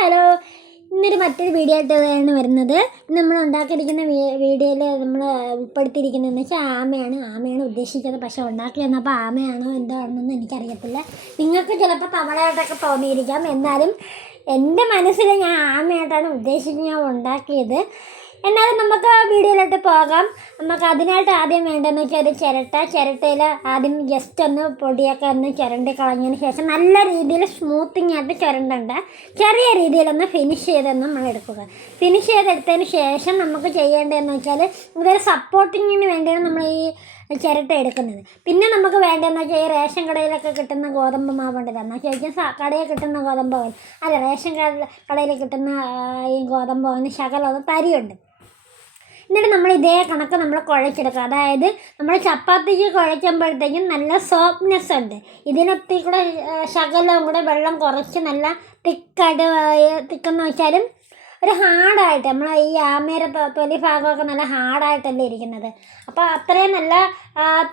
Hello ഇന്നൊരു മറ്റൊരു video ആയിട്ടാണ് വരുന്നത്. നമ്മൾ ഉണ്ടാക്കിയിരിക്കുന്ന വീഡിയോയിൽ നമ്മൾ ഉൾപ്പെടുത്തിയിരിക്കുന്നതെന്ന് വെച്ചാൽ ആമയാണ്. ആമയാണ് ഉദ്ദേശിച്ചത് പക്ഷേ ഉണ്ടാക്കി വന്നപ്പോൾ ആമയാണോ എന്താണെന്നൊന്നും എനിക്കറിയത്തില്ല. നിങ്ങൾക്ക് ചിലപ്പോൾ തവളയായിട്ടൊക്കെ തോന്നിയിരിക്കാം. എന്നാലും എന്റെ മനസ്സിൽ ഞാൻ ആമയായിട്ടാണ് ഉദ്ദേശിച്ച് ഞാൻ ഉണ്ടാക്കിയത്. എന്നാലും നമുക്ക് വീഡിയോയിലോട്ട് പോകാം. നമുക്ക് അതിനായിട്ട് ആദ്യം വേണ്ടതെന്ന് വെച്ചാൽ ഒരു ചിരട്ട. ചിരട്ടയിൽ ആദ്യം ജസ്റ്റ് ഒന്ന് പൊടിയൊക്കെ ഒന്ന് ചിരണ്ടി കളഞ്ഞതിന് ശേഷം നല്ല രീതിയിൽ സ്മൂത്തിങ് ആയിട്ട് ചിരണ്ടണ്ട. ചെറിയ രീതിയിലൊന്ന് ഫിനിഷ് ചെയ്തൊന്ന് നമ്മൾ എടുക്കുക. ഫിനിഷ് ചെയ്തെടുത്തതിന് ശേഷം നമുക്ക് ചെയ്യേണ്ടതെന്ന് വെച്ചാൽ ഇതൊരു സപ്പോർട്ടിങ്ങിന് വേണ്ടിയാണ് നമ്മൾ ഈ ചിരട്ട എടുക്കുന്നത്. പിന്നെ നമുക്ക് വേണ്ടതെന്ന് വെച്ചാൽ ഈ റേഷൻ കടയിലൊക്കെ കിട്ടുന്ന ഗോതമ്പ് മാവുണ്ടല്ലോ. എന്നാൽ ചോദിച്ചാൽ കടയിൽ കിട്ടുന്ന ഗോതമ്പ് അല്ല റേഷൻ കട- കടയിൽ കിട്ടുന്ന ഈ ഗോതമ്പ് മാവിന് ശകലം തരിയുണ്ട് എന്നിട്ട് നമ്മൾ ഇതേ കണക്ക് നമ്മൾ കുഴച്ചെടുക്കുക അതായത് നമ്മൾ ചപ്പാത്തിക്ക് കുഴക്കുമ്പോഴത്തേക്കും നല്ല സോഫ്റ്റ്നെസ് ഉണ്ട്. ഇതിനൊത്തി കൂടെ ശകലവും ശകലം കൂടെ വെള്ളം കുറച്ച് നല്ല തിക്കായിട്ട് തിക്കെന്ന് വെച്ചാലും ഒരു ഹാർഡായിട്ട് നമ്മൾ ഈ ആമേര തൊലി ഭാഗമൊക്കെ നല്ല ഹാർഡായിട്ടല്ലേ ഇരിക്കുന്നത്. അപ്പോൾ അത്രയും നല്ല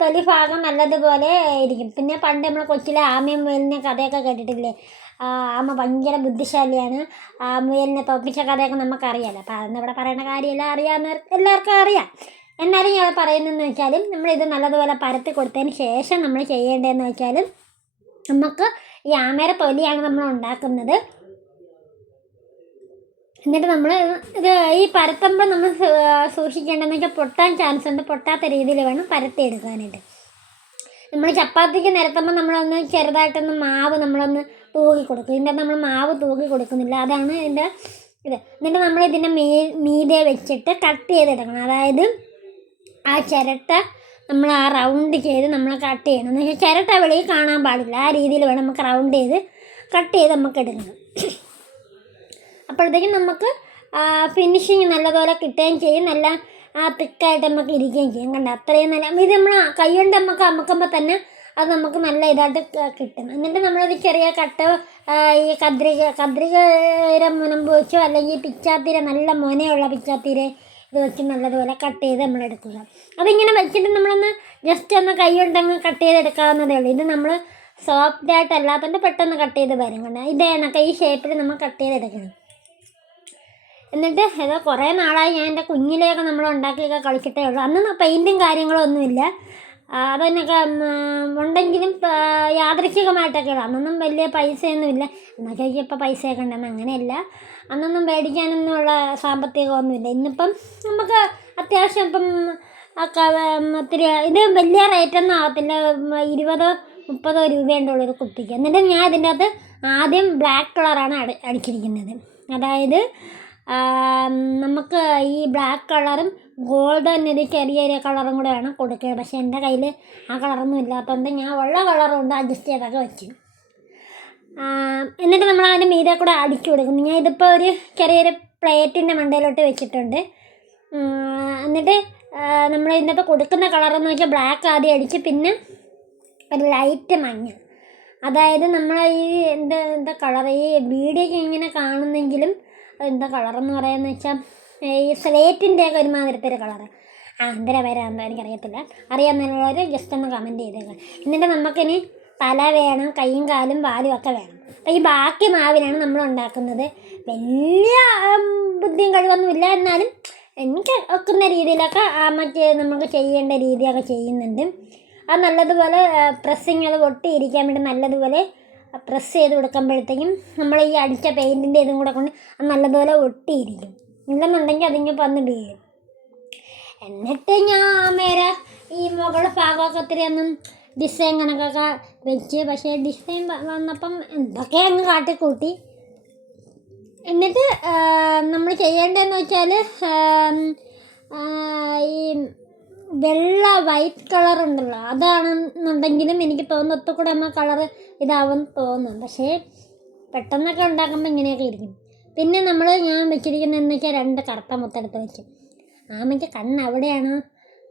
തൊലി ഭാഗം നല്ലതുപോലെ ഇരിക്കും. പിന്നെ പണ്ട് നമ്മൾ കൊച്ചിലെ ആമയും മുയലിനെ കഥയൊക്കെ കേട്ടിട്ടില്ലേ? ആമ ഭയങ്കര ബുദ്ധിശാലിയാണ്. മുയലിനെ തോപ്പിച്ച കഥയൊക്കെ നമുക്കറിയാലോ. അപ്പോൾ അതൊന്നും ഇവിടെ പറയേണ്ട കാര്യമില്ല അറിയാവുന്നവർക്ക് എല്ലാവർക്കും അറിയാം. എന്നാലും ഞാൻ പറയുന്നതെന്ന് വെച്ചാൽ നമ്മളിത് നല്ലതുപോലെ പരത്തി കൊടുത്തതിന് ശേഷം നമ്മൾ ചെയ്യേണ്ടതെന്ന് വെച്ചാൽ നമുക്ക് ഈ ആമേര തൊലിയാണ് നമ്മൾ ഉണ്ടാക്കുന്നത്. എന്നിട്ട് നമ്മൾ ഇത് ഈ പരത്തുമ്പോൾ നമ്മൾ സൂക്ഷിക്കേണ്ടതെന്ന് വെച്ചാൽ പൊട്ടാൻ ചാൻസ് ഉണ്ട്. പൊട്ടാത്ത രീതിയിൽ വേണം പരത്തി എടുക്കാനായിട്ട്. നമ്മൾ ചപ്പാത്തിക്ക് നിരത്തുമ്പോൾ നമ്മളൊന്ന് ചെറുതായിട്ടൊന്ന് മാവ് നമ്മളൊന്ന് തൂകി കൊടുക്കും ഇതിന്റെ നമ്മൾ മാവ് തൂകി കൊടുക്കുന്നില്ല അതാണ് ഇതിന്റെ ഇത്. എന്നിട്ട് നമ്മൾ ഇതിന്റെ മീ മീതെ വെച്ചിട്ട് കട്ട് ചെയ്തെടുക്കണം. അതായത് ആ ചിരട്ട നമ്മൾ ആ റൗണ്ട് ചെയ്ത് നമ്മൾ കട്ട് ചെയ്യണം. എന്ന് വെച്ചാൽ ചിരട്ട വെളിയിൽ കാണാൻ പാടില്ല. ആ രീതിയിൽ വേണം നമുക്ക് റൗണ്ട് ചെയ്ത് കട്ട് ചെയ്ത് നമുക്ക് എടുക്കണം. അപ്പോഴത്തേക്കും നമുക്ക് ഫിനിഷിങ് നല്ലപോലെ കിട്ടുകയും ചെയ്യും. നല്ല ആ തിക്കായിട്ട് നമുക്ക് ഇരിക്കുകയും ചെയ്യും. കണ്ട? അത്രയും നല്ല ഇത് നമ്മൾ കൈ കൊണ്ട് നമുക്ക് അമുക്കുമ്പോൾ തന്നെ അത് നമുക്ക് നല്ല ഇതായിട്ട് കിട്ടും. എന്നിട്ട് നമ്മളൊരു ചെറിയ കട്ട ഈ കദ്രിക കദ്രികര മുനമ്പ് വെച്ചോ അല്ലെങ്കിൽ പിച്ചാത്തിര നല്ല മുനയുള്ള പിച്ചാത്തിര ഇത് വെച്ച് നല്ലതുപോലെ കട്ട് ചെയ്ത് നമ്മൾ എടുക്കുക അതിങ്ങനെ വെച്ചിട്ട് നമ്മളൊന്ന് ജസ്റ്റ് ഒന്ന് കൈ കൊണ്ടങ്ങ് കട്ട് ചെയ്തെടുക്കാവുന്നതേ ഉള്ളൂ. ഇത് നമ്മൾ സോഫ്റ്റ് ആയിട്ട് അല്ലാത്തതുകൊണ്ട് പെട്ടെന്ന് കട്ട് ചെയ്ത് വരും കൊണ്ട്. ഇതേ കണക്ക് ഈ ഷേപ്പിൽ നമ്മൾ കട്ട് ചെയ്തെടുക്കണം. എന്നിട്ട് ഏതോ കുറേ നാളായി ഞാൻ എന്റെ കുഞ്ഞിലെയൊക്കെ നമ്മൾ ഉണ്ടാക്കിയൊക്കെ കളിച്ചിട്ടേ ഉള്ളൂ. അന്ന് പെയിന്റും കാര്യങ്ങളും ഉം, ഉണ്ടെങ്കിലും യാദൃച്ഛികമായിട്ടൊക്കെ അന്നൊന്നും വലിയ പൈസയൊന്നുമില്ല. എന്നൊക്കെ ഇപ്പോൾ പൈസയൊക്കെ ഉണ്ടെന്ന്? അങ്ങനെയല്ല. അന്നൊന്നും മേടിക്കാനൊന്നുമുള്ള സാമ്പത്തികമൊന്നുമില്ല. ഇന്നിപ്പം നമുക്ക് അത്യാവശ്യം ഇപ്പം ഒത്തിരി ഇത് വലിയ റേറ്റൊന്നും ആകത്തില്ല ഇരുപതോ മുപ്പതോ രൂപയുണ്ട് ഉള്ളൊരു കുപ്പിക്ക്. എന്നിട്ട് ഞാൻ ഇതിന്റെ അകത്ത് ആദ്യം ബ്ലാക്ക് കളറാണ് അടി അടിച്ചിരിക്കുന്നത്. അതായത് നമുക്ക് ഈ ബ്ലാക്ക് കളറും ഗോൾഡൻ ഒരു ചെറിയ ചെറിയ കളറും കൂടെ വേണം കൊടുക്കുക പക്ഷേ എന്റെ കയ്യിൽ ആ കളറൊന്നും ഇല്ലാത്തതുകൊണ്ട് ഞാൻ ഉള്ള കളറും കൊണ്ട് അഡ്ജസ്റ്റ് ചെയ്തൊക്കെ വെച്ചു എന്നിട്ട് നമ്മൾ അതിന്റെ മീതെ കൂടെ അടിച്ചു കൊടുക്കും ഞാൻ ഇതിപ്പോൾ ഒരു ചെറിയൊരു പ്ലേറ്റിന്റെ മണ്ടയിലോട്ട് വെച്ചിട്ടുണ്ട്. എന്നിട്ട് നമ്മൾ ഇതിനകത്ത് കൊടുക്കുന്ന കളറെന്ന് വെച്ചാൽ ബ്ലാക്ക് ആദ്യം അടിച്ച് പിന്നെ ഒരു ലൈറ്റ് മഞ്ഞ. അതായത് നമ്മൾ ഈ എന്താ എന്താ കളർ ഈ വീഡിയോ ഇങ്ങനെ കാണുന്നെങ്കിലും എന്താ കളറെന്ന് പറയുന്നത് വെച്ചാൽ ഈ സ്ലേറ്റിന്റെയൊക്കെ ഒരുമാതിരത്തെ ഒരു കളറ് ആ എന്തര പേരാണെന്നോ എനിക്കറിയത്തില്ല. അറിയാമെന്നുള്ളവർ ജസ്റ്റ് ഒന്ന് കമന്റ് ചെയ്തേക്കാം. എന്നിട്ട് നമുക്കിനി തല വേണം കൈയും കാലും വാലും ഒക്കെ വേണം. അപ്പം ഈ ബാക്കി മാവിനാണ് നമ്മൾ ഉണ്ടാക്കുന്നത്. വലിയ ബുദ്ധിയും ബുദ്ധിയും കഴിവൊന്നുമില്ല എന്നാലും എനിക്ക് ഒക്കുന്ന രീതിയിലൊക്കെ മറ്റേ നമുക്ക് ചെയ്യേണ്ട രീതിയൊക്കെ ചെയ്യുന്നുണ്ട്. അത് നല്ലതുപോലെ പ്രസ്സിങ് അത് ഒട്ടിയിരിക്കാൻ വേണ്ടി നല്ലതുപോലെ പ്രസ് ചെയ്ത് കൊടുക്കുമ്പോഴത്തേക്കും നമ്മൾ ഈ അടിച്ച പെയിന്റിന്റെ ഇതും കൂടെ കൊണ്ട് അത് നല്ലതുപോലെ ഒട്ടിയിരിക്കും. ഇല്ലെന്നുണ്ടെങ്കിൽ അതിങ്ങനെ വന്ന് വീഴും. എന്നിട്ട് ഞാൻ മേരെ ഈ മുകൾ ഭാഗമൊക്കെ ഒത്തിരി ഒന്നും ഡിസൈൻ കണക്കൊക്കെ വെച്ച് പക്ഷേ ഡിസൈൻ വന്നപ്പം എന്തൊക്കെ അങ്ങ് കാട്ടിക്കൂട്ടി. എന്നിട്ട് നമ്മൾ ചെയ്യേണ്ടതെന്ന് വെച്ചാൽ ഈ വെള്ള വൈറ്റ് കളർ ഉണ്ടല്ലോ. അതാണെന്നുണ്ടെങ്കിലും എനിക്ക് തോന്നുന്നു ഒത്തു കൂടെ നമ്മൾ കളർ ഇതാവും തോന്നും പക്ഷേ പെട്ടെന്നൊക്കെ ഉണ്ടാക്കുമ്പോൾ ഇങ്ങനെയൊക്കെ ഇരിക്കും. പിന്നെ നമ്മൾ ഞാൻ വെച്ചിരിക്കുന്ന വെച്ചാൽ രണ്ട് കറുത്ത മുത്തെടുത്ത് വയ്ക്കും ആമയ്ക്ക് കണ്ണ് അവിടെയാണോ?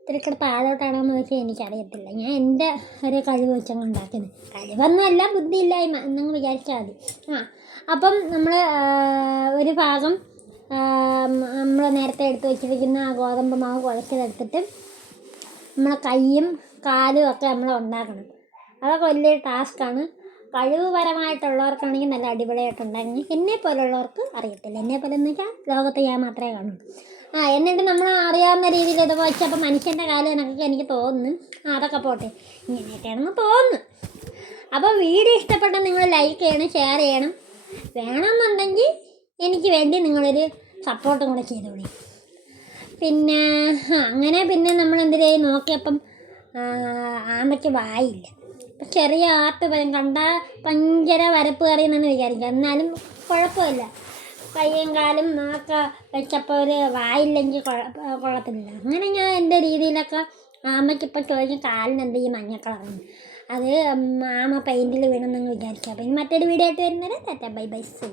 ഇത്തിരി കൂടെ താഴോട്ടാണോ എന്ന് വെച്ചാൽ എനിക്കറിയത്തില്ല. ഞാൻ എന്റെ ഒരു കഴിവ് വെച്ചങ്ങ് ഉണ്ടാക്കുന്നത് കഴിവൊന്നുമല്ല ബുദ്ധിയില്ലായ്മ എന്നങ്ങ് വിചാരിച്ചാൽ മതി. ആ അപ്പം നമ്മൾ ഒരു ഭാഗം നമ്മൾ നേരത്തെ എടുത്ത് വെച്ചിരിക്കുന്ന ആ ഗോതമ്പ് മാവ് കുഴച്ചതെടുത്തിട്ട് നമ്മളെ കൈയും കാലും ഒക്കെ നമ്മൾ ഉണ്ടാക്കണം. അതൊക്കെ വലിയൊരു ടാസ്ക്കാണ് കഴിവുപരമായിട്ടുള്ളവർക്കാണെങ്കിൽ നല്ല അടിപൊളിയായിട്ട് ഉണ്ടാക്കി എന്നെ പോലുള്ളവർക്ക് അറിയത്തില്ല. എന്നെ പോലെ എന്ന് വെച്ചാൽ ലോകത്ത് ഞാൻ മാത്രമേ കാണൂ ആ എന്നിട്ട് നമ്മൾ അറിയാവുന്ന രീതിയിൽ ഇത് വെച്ചപ്പോൾ മനുഷ്യന്റെ കാലം എന്നൊക്കെ എനിക്ക് തോന്നുന്നു. ആ അതൊക്കെ പോട്ടെ. ഇങ്ങനെയൊക്കെയാണെന്ന് തോന്നുന്നു. അപ്പോൾ വീഡിയോ ഇഷ്ടപ്പെട്ടാൽ നിങ്ങൾ ലൈക്ക് ചെയ്യണം ഷെയർ ചെയ്യണം. വേണമെന്നുണ്ടെങ്കിൽ എനിക്ക് വേണ്ടി നിങ്ങളൊരു സപ്പോർട്ടും കൂടെ ചെയ്തോളി പിന്നെ അങ്ങനെ പിന്നെ നമ്മൾ എന്തിനായി നോക്കിയപ്പം ആമയ്ക്ക് വായില്ല. അപ്പം ചെറിയ ആർട്ട് വരും കണ്ടാൽ ഭയങ്കര വരപ്പ് കറിയെന്നു വിചാരിക്കുക എന്നാലും കുഴപ്പമില്ല. കയ്യും കാലും ഒക്കെ വെച്ചപ്പോൾ ഒരു വായില്ലെങ്കിൽ കുഴ- കുഴപ്പമില്ല അങ്ങനെ ഞാൻ എന്റെ രീതിയിലൊക്കെ ആമയ്ക്കിപ്പോൾ ചോദിക്കും കാലിന് എന്ത് ഈ മഞ്ഞ കളറുണ്ട് അത് ആമ പെയിന്റിൽ വീണെന്നങ്ങ് വിചാരിക്കുക ഇനി മറ്റൊരു വീഡിയോ ആയിട്ട് വരുന്നത് ടാറ്റ ബൈ ബൈ സീ.